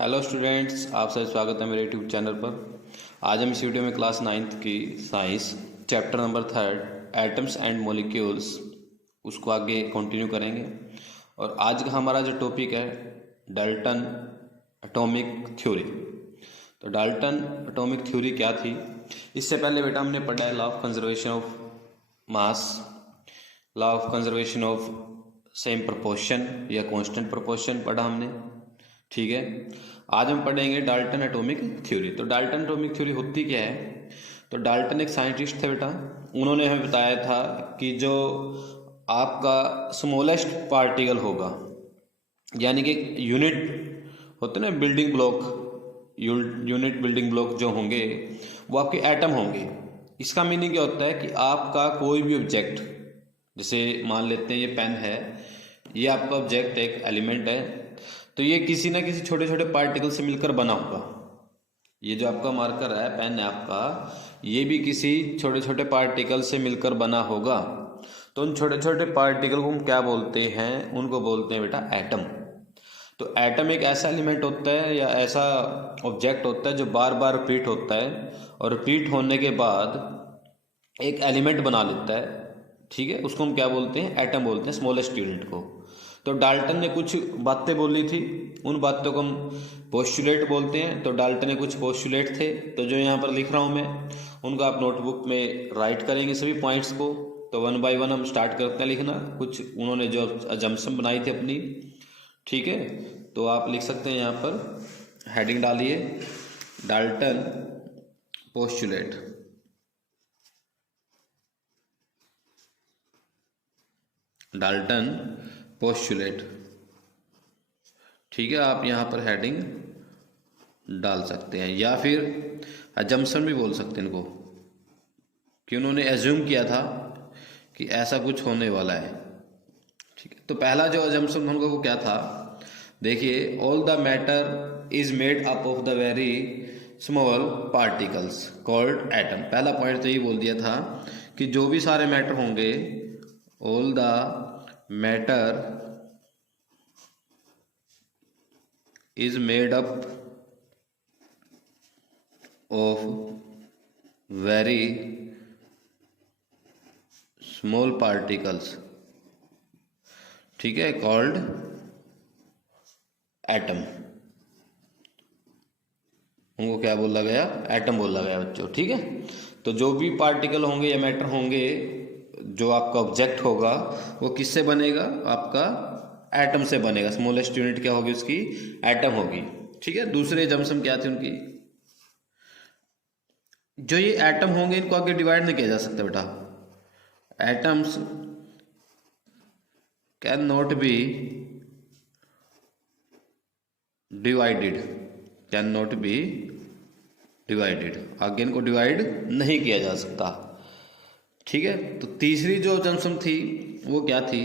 Hello students, आप सभी स्वागत है मेरे यूट्यूब चैनल पर। आज हम इस वीडियो में क्लास 9th की science chapter number 3 atoms and molecules उसको आगे कंटिन्यू करेंगे। और आज का हमारा जो टॉपिक है डाल्टन एटॉमिक थ्योरी। तो डाल्टन एटॉमिक थ्योरी क्या थी? इससे पहले बेटा हमने पढ़ा है law of conservation of mass, law of conservation of same proportion या कांस्टेंट प्रोपोर्शन पढ़ा हमने। ठीक है, आज हम पढ़ेंगे डाल्टन एटॉमिक थ्योरी। तो डाल्टन एटॉमिक थ्योरी होती क्या है? तो डाल्टन एक साइंटिस्ट थे बेटा, उन्होंने हमें बताया था कि जो आपका स्मॉलेस्ट पार्टिकल होगा, यानी कि यूनिट होते ना building block, unit building block जो होंगे वो आपके एटम होंगे। इसका मीनिंग क्या होता है कि आपका कोई भी ऑब्जेक्ट, जैसे मान लेते हैं ये पेन है, ये आपका ऑब्जेक्ट एक एलिमेंट है, तो ये किसी ना किसी छोटे छोटे पार्टिकल से मिलकर बना होगा। ये जो आपका मार्कर है, पेन है आपका, ये भी किसी छोटे छोटे पार्टिकल से मिलकर बना होगा। तो उन छोटे छोटे पार्टिकल को हम क्या बोलते हैं? उनको बोलते हैं बेटा एटम। तो एटम एक ऐसा एलिमेंट होता है या ऐसा ऑब्जेक्ट होता है जो बार बार रिपीट होता है, और रिपीट होने के बाद एक एलिमेंट बना लेता है। ठीक है, उसको हम क्या बोलते हैं? एटम बोलते हैं, स्मॉलेस्ट यूनिट को। तो डाल्टन ने कुछ बातें बोली थी, उन बातों को हम पोस्टुलेट बोलते हैं। तो डाल्टन ने कुछ पोस्टुलेट थे, तो जो यहाँ पर लिख रहा हूँ मैं, उनको आप नोटबुक में राइट करेंगे सभी पॉइंट्स को। तो वन बाय वन हम स्टार्ट करते हैं लिखना। कुछ उन्होंने जो अजम्पशन बनाई थी अपनी, ठीक है, तो आप लिख सकते हैं यहाँ पर, हेडिंग डालिए डाल्टन पोस्टुलेट। डाल्टन पोस्टुलेट, ठीक है, आप यहाँ पर हेडिंग डाल सकते हैं, या फिर अजम्पशन भी बोल सकते हैं इनको, कि उन्होंने एज्यूम किया था कि ऐसा कुछ होने वाला है। ठीक है, तो पहला जो अजम्पशन उनका वो क्या था? देखिए, all the matter is made up of the very small particles called atom. पहला पॉइंट तो ये बोल दिया था कि जो भी सारे मैटर होंगे, all the matter is made up of very small particles, ठीक है, called atom। उनको क्या बोला गया? एटम बोला गया बच्चों। ठीक है, तो जो भी पार्टिकल होंगे या मैटर होंगे, जो आपका ऑब्जेक्ट होगा वो किससे बनेगा? आपका एटम से बनेगा। स्मॉलेस्ट यूनिट क्या होगी उसकी? एटम होगी। ठीक है, दूसरे जम्पशन क्या थे उनकी? जो ये एटम होंगे इनको आगे डिवाइड नहीं किया जा सकता बेटा। Atoms can not be divided, can not be divided, आगे इनको डिवाइड नहीं किया जा सकता। ठीक है, तो तीसरी जो जंक्शन थी वो क्या थी?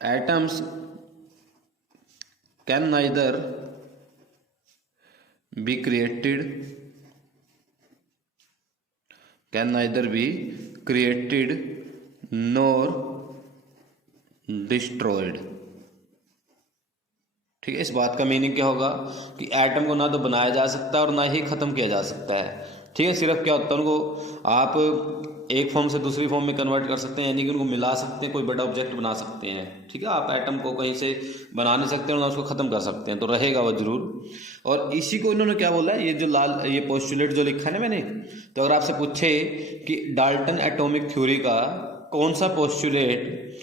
Atoms can neither be created, can neither be created nor destroyed. ठीक है, इस बात का मीनिंग क्या होगा कि एटम को ना तो बनाया जा सकता है और ना ही खत्म किया जा सकता है। ठीक है, सिर्फ क्या होता है, उनको आप एक फॉर्म से दूसरी फॉर्म में कन्वर्ट कर सकते हैं, यानी कि उनको मिला सकते हैं, कोई बड़ा ऑब्जेक्ट बना सकते हैं। ठीक है, आप एटम को कहीं से बना नहीं सकते और ना उसको खत्म कर सकते हैं, तो रहेगा वो जरूर। और इसी को इन्होंने क्या बोला है, ये जो लाल ये पोस्टुलेट जो लिखा है ना मैंने, तो अगर आपसे पूछे कि डाल्टन एटॉमिक थ्योरी का कौन सा पोस्टुलेट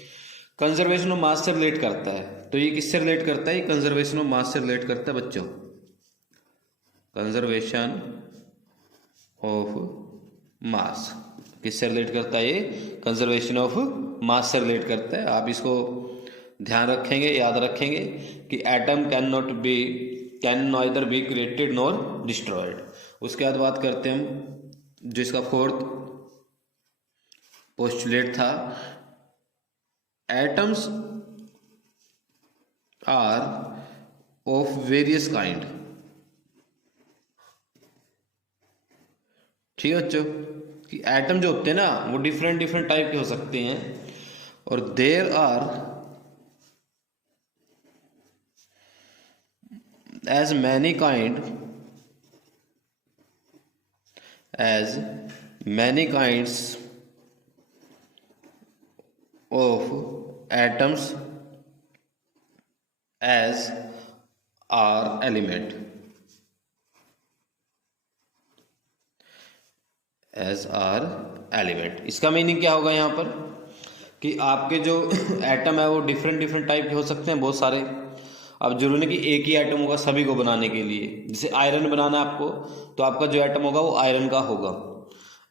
कंजर्वेशन ऑफ मास से रिलेट करता है, तो ये किससे रिलेट करता है? ये कंजर्वेशन ऑफ मास से रिलेट करता है बच्चों। कंजर्वेशन ऑफ मास किससे रिलेट करता है? ये कंजर्वेशन ऑफ मास से रिलेट करता है। आप इसको ध्यान रखेंगे, याद रखेंगे कि atom can neither be created nor destroyed. उसके बाद बात करते हैं हम, जो इसका फोर्थ पोस्टुलेट था, atoms are of various kind. ठीक है बच्चों, कि एटम जो होते हैं ना वो डिफरेंट डिफरेंट टाइप के हो सकते हैं, और there are as many kinds of atoms as are element, इसका मीनिंग क्या होगा यहाँ पर कि आपके जो एटम है वो डिफरेंट टाइप के हो सकते हैं, बहुत सारे। अब जरूरी नहीं कि एक ही एटम होगा सभी को बनाने के लिए। जैसे आयरन बनाना है आपको, तो आपका जो एटम होगा वो आयरन का होगा।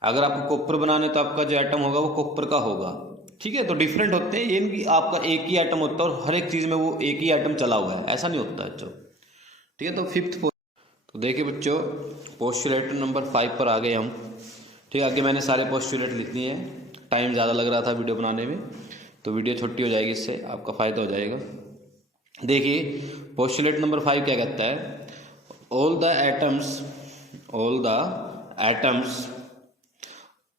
अगर आपको कॉपर बनाना है तो आपका जो एटम होगा वो कॉपर का होगा। ठीक है, तो डिफरेंट होते हैं, ये नहीं कि आपका एक ही एटम होता है और हर एक चीज़ में वो एक ही एटम चला हुआ है, ऐसा नहीं होता है बच्चों। ठीक है, तो फिफ्थ तो देखिए बच्चों, पोस्टुलेट नंबर 5 पर आ गए हम। ठीक है, आगे मैंने सारे पोस्टुलेट लिख दिए हैं, टाइम ज़्यादा लग रहा था वीडियो बनाने में, तो वीडियो छोटी हो जाएगी, इससे आपका फ़ायदा हो जाएगा। देखिए पोस्टुलेट नंबर 5 क्या कहता है, all the atoms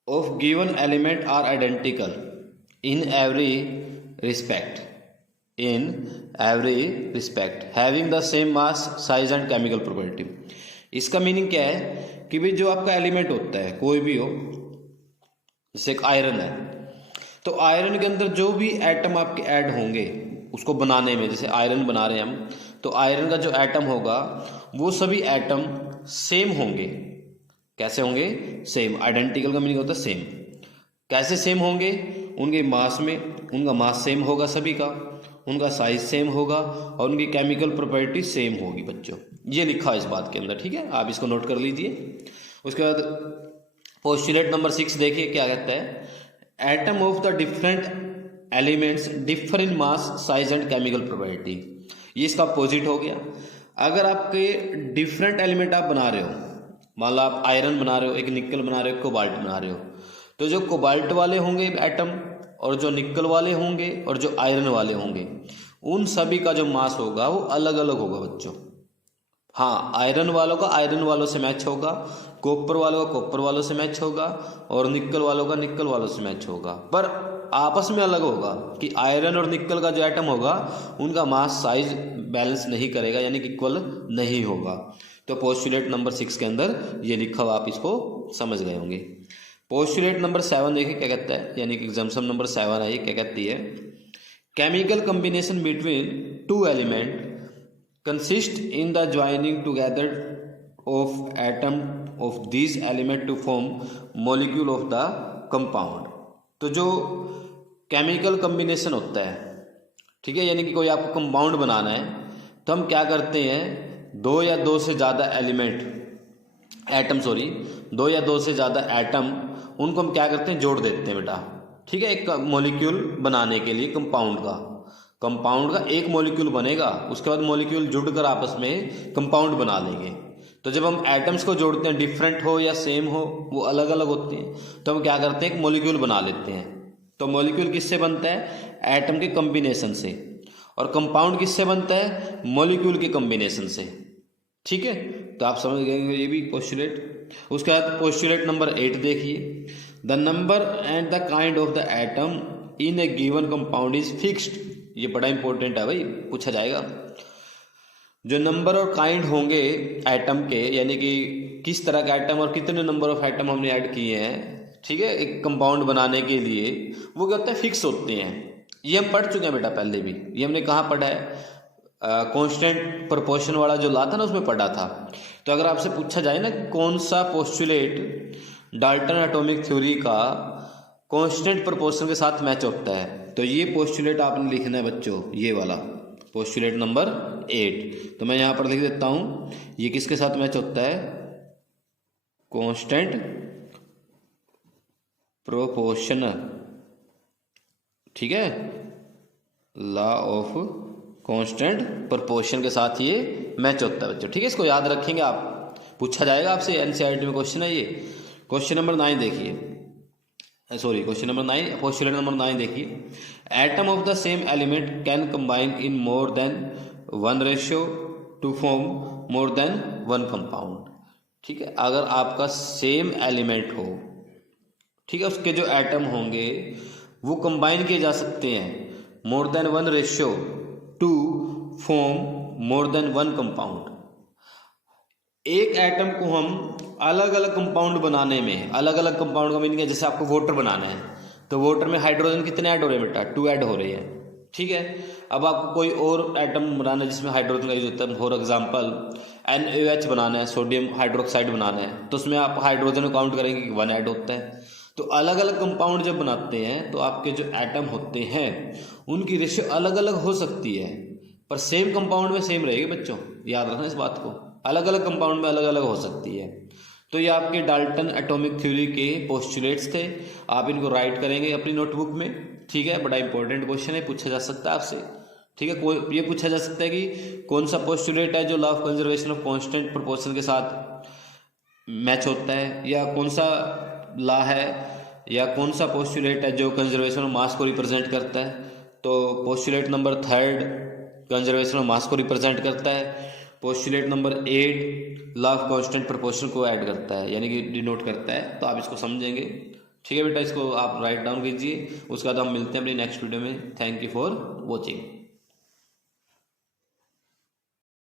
of given element are identical in every respect having the same mass, size and chemical property। इसका मीनिंग क्या है कि भाई जो आपका एलिमेंट होता है कोई भी हो, जैसे एक आयरन है, तो आयरन के अंदर जो भी एटम आपके ऐड होंगे उसको बनाने में, जैसे आयरन बना रहे हैं हम, तो आयरन का जो एटम होगा वो सभी एटम सेम होंगे। कैसे होंगे? सेम। आइडेंटिकल का मीनिंग होता है सेम। कैसे सेम होंगे? उनके मास में, उनका मास सेम होगा सभी का, उनका साइज सेम होगा और उनकी केमिकल प्रॉपर्टी सेम होगी बच्चों। ये लिखा है इस बात के अंदर। ठीक है, आप इसको नोट कर लीजिए। उसके बाद पोस्टुलेट नंबर 6 देखिए क्या कहता है, atom of the different elements differ in mass, size and chemical property. ये इसका अपोजिट हो गया। अगर आपके डिफरेंट एलिमेंट आप बना रहे हो, मान लो आप आयरन बना रहे हो, एक निकल बना रहे हो, एक कोबाल्ट बना रहे हो, तो जो कोबाल्ट वाले होंगे एटम और जो निकल वाले होंगे और जो आयरन वाले होंगे, उन सभी का जो मास होगा वो अलग अलग होगा बच्चों। हाँ, आयरन वालों का आयरन वालों से मैच होगा, कॉपर वालों का कॉपर वालों से मैच होगा और निकल वालों का निकल वालों से मैच होगा, पर आपस में अलग होगा कि आयरन और निकल का जो एटम होगा उनका मास साइज बैलेंस नहीं करेगा, यानी कि इक्वल नहीं होगा। तो पोस्टुलेट नंबर 6 के अंदर ये लिखा हुआ, आप इसको समझ गए होंगे। पोस्टुलेट नंबर 7 देखिए क्या कहता है, यानी कि एग्जाम्पल नंबर 7 है, ये क्या कहती है, chemical combination between two element consist in the joining together of atom of this element to form molecule of the compound. तो जो केमिकल कॉम्बिनेशन होता है, ठीक है, यानी कि कोई आपको कंपाउंड बनाना है, तो हम क्या करते हैं, दो या दो से ज़्यादा एटम, उनको हम क्या करते हैं, जोड़ देते हैं बेटा। ठीक है, एक मॉलिक्यूल बनाने के लिए कंपाउंड का एक मॉलिक्यूल बनेगा, उसके बाद मॉलिक्यूल जुड़कर आपस में कंपाउंड बना लेंगे। तो जब हम एटम्स को जोड़ते हैं, डिफरेंट हो या सेम हो, वो अलग अलग होते हैं, तो हम क्या करते हैं, एक मॉलिक्यूल बना लेते हैं। तो मॉलिक्यूल किससे बनता है? एटम के कॉम्बिनेशन से। और कंपाउंड किससे बनता है? मॉलिक्यूल के कॉम्बिनेशन से। ठीक है, तो आप समझ गए ये भी पोस्टुलेट। उसके बाद पोस्टुलेट नंबर 8 देखिए, the number and the kind of the atom in A given compound is fixed. ये बड़ा इंपॉर्टेंट है भाई, पूछा जाएगा। जो नंबर और काइंड होंगे एटम के, यानी कि किस तरह का एटम और कितने नंबर ऑफ एटम हमने ऐड किए हैं, ठीक है, एक कंपाउंड बनाने के लिए, वो क्या होता है, फिक्स होते हैं। ये हम पढ़ चुके हैं बेटा पहले भी। ये हमने कहाँ पढ़ा है? कांस्टेंट प्रोपोर्शन वाला जो ला था ना, उसमें पढ़ा था। तो अगर आपसे पूछा जाए ना कौन सा पोस्टुलेट डाल्टन एटॉमिक थ्योरी का कांस्टेंट प्रोपोर्शन के साथ मैच होता है, तो ये पोस्टुलेट आपने लिखना है बच्चों, ये वाला पोस्टुलेट नंबर 8। तो मैं यहाँ पर लिख देता हूँ, ये किसके साथ मैच होता है? Constant proportion. ठीक है, लॉ ऑफ कांस्टेंट प्रोपोर्शन के साथ ये मैच होता है बच्चों। ठीक है, इसको याद रखेंगे आप, पूछा जाएगा आपसे, एनसीईआरटी में क्वेश्चन है ये। क्वेश्चन नंबर 9 देखिए, क्वेश्चन नंबर 9, पोस्टुलेट नंबर 9 देखिए, atom of the same element can combine in more than one ratio two form more than one compound. ठीक है, अगर आपका सेम एलिमेंट हो, ठीक है, उसके जो एटम होंगे वो कंबाइन किए जा सकते हैं more than one ratio two form more than one compound. एक एटम को हम अलग अलग कंपाउंड बनाने में, अलग अलग कंपाउंड का मीनिंग है, जैसे आपको वाटर बनाना है तो वाटर में हाइड्रोजन कितने ऐड हो रहे हैं बेटा, 2 ऐड हो रहे हैं, ठीक है। अब आपको कोई और एटम बनाना है जिसमें हाइड्रोजन का यूज होता है, फॉर एग्जांपल NaOH बनाना है, सोडियम हाइड्रोक्साइड बनाना है, तो उसमें आप हाइड्रोजन काउंट करेंगे कि 1 ऐड होता है। तो अलग अलग कंपाउंड जब बनाते हैं तो आपके जो एटम होते हैं उनकी रेशियो अलग अलग हो सकती है, पर सेम कंपाउंड में सेम रहेगी बच्चों, याद रखना इस बात को। अलग अलग कंपाउंड में अलग अलग हो सकती है। तो ये आपके डाल्टन एटॉमिक थ्योरी के पोस्टुलेट्स थे, आप इनको राइट करेंगे अपनी नोटबुक में, ठीक है। बड़ा इंपॉर्टेंट क्वेश्चन है, पूछा जा सकता है आपसे, ठीक है। कोई ये पूछा जा सकता है कि कौन सा पोस्टुलेट है जो law of conservation of constant proportion के साथ मैच होता है, या कौन सा लॉ है, या कौन सा पोस्टुलेट है जो कंजर्वेशन ऑफ मास को रिप्रेजेंट करता है। तो postulate number 3 conservation of mass को रिप्रेजेंट करता है। Postulate number 8 law of constant proportion को ऐड करता है, यानी कि डिनोट करता है। तो आप इसको समझेंगे, ठीक है बेटा। इसको आप राइट डाउन कीजिए, उसके बाद हम मिलते हैं अपनी नेक्स्ट वीडियो में। Thank you for watching.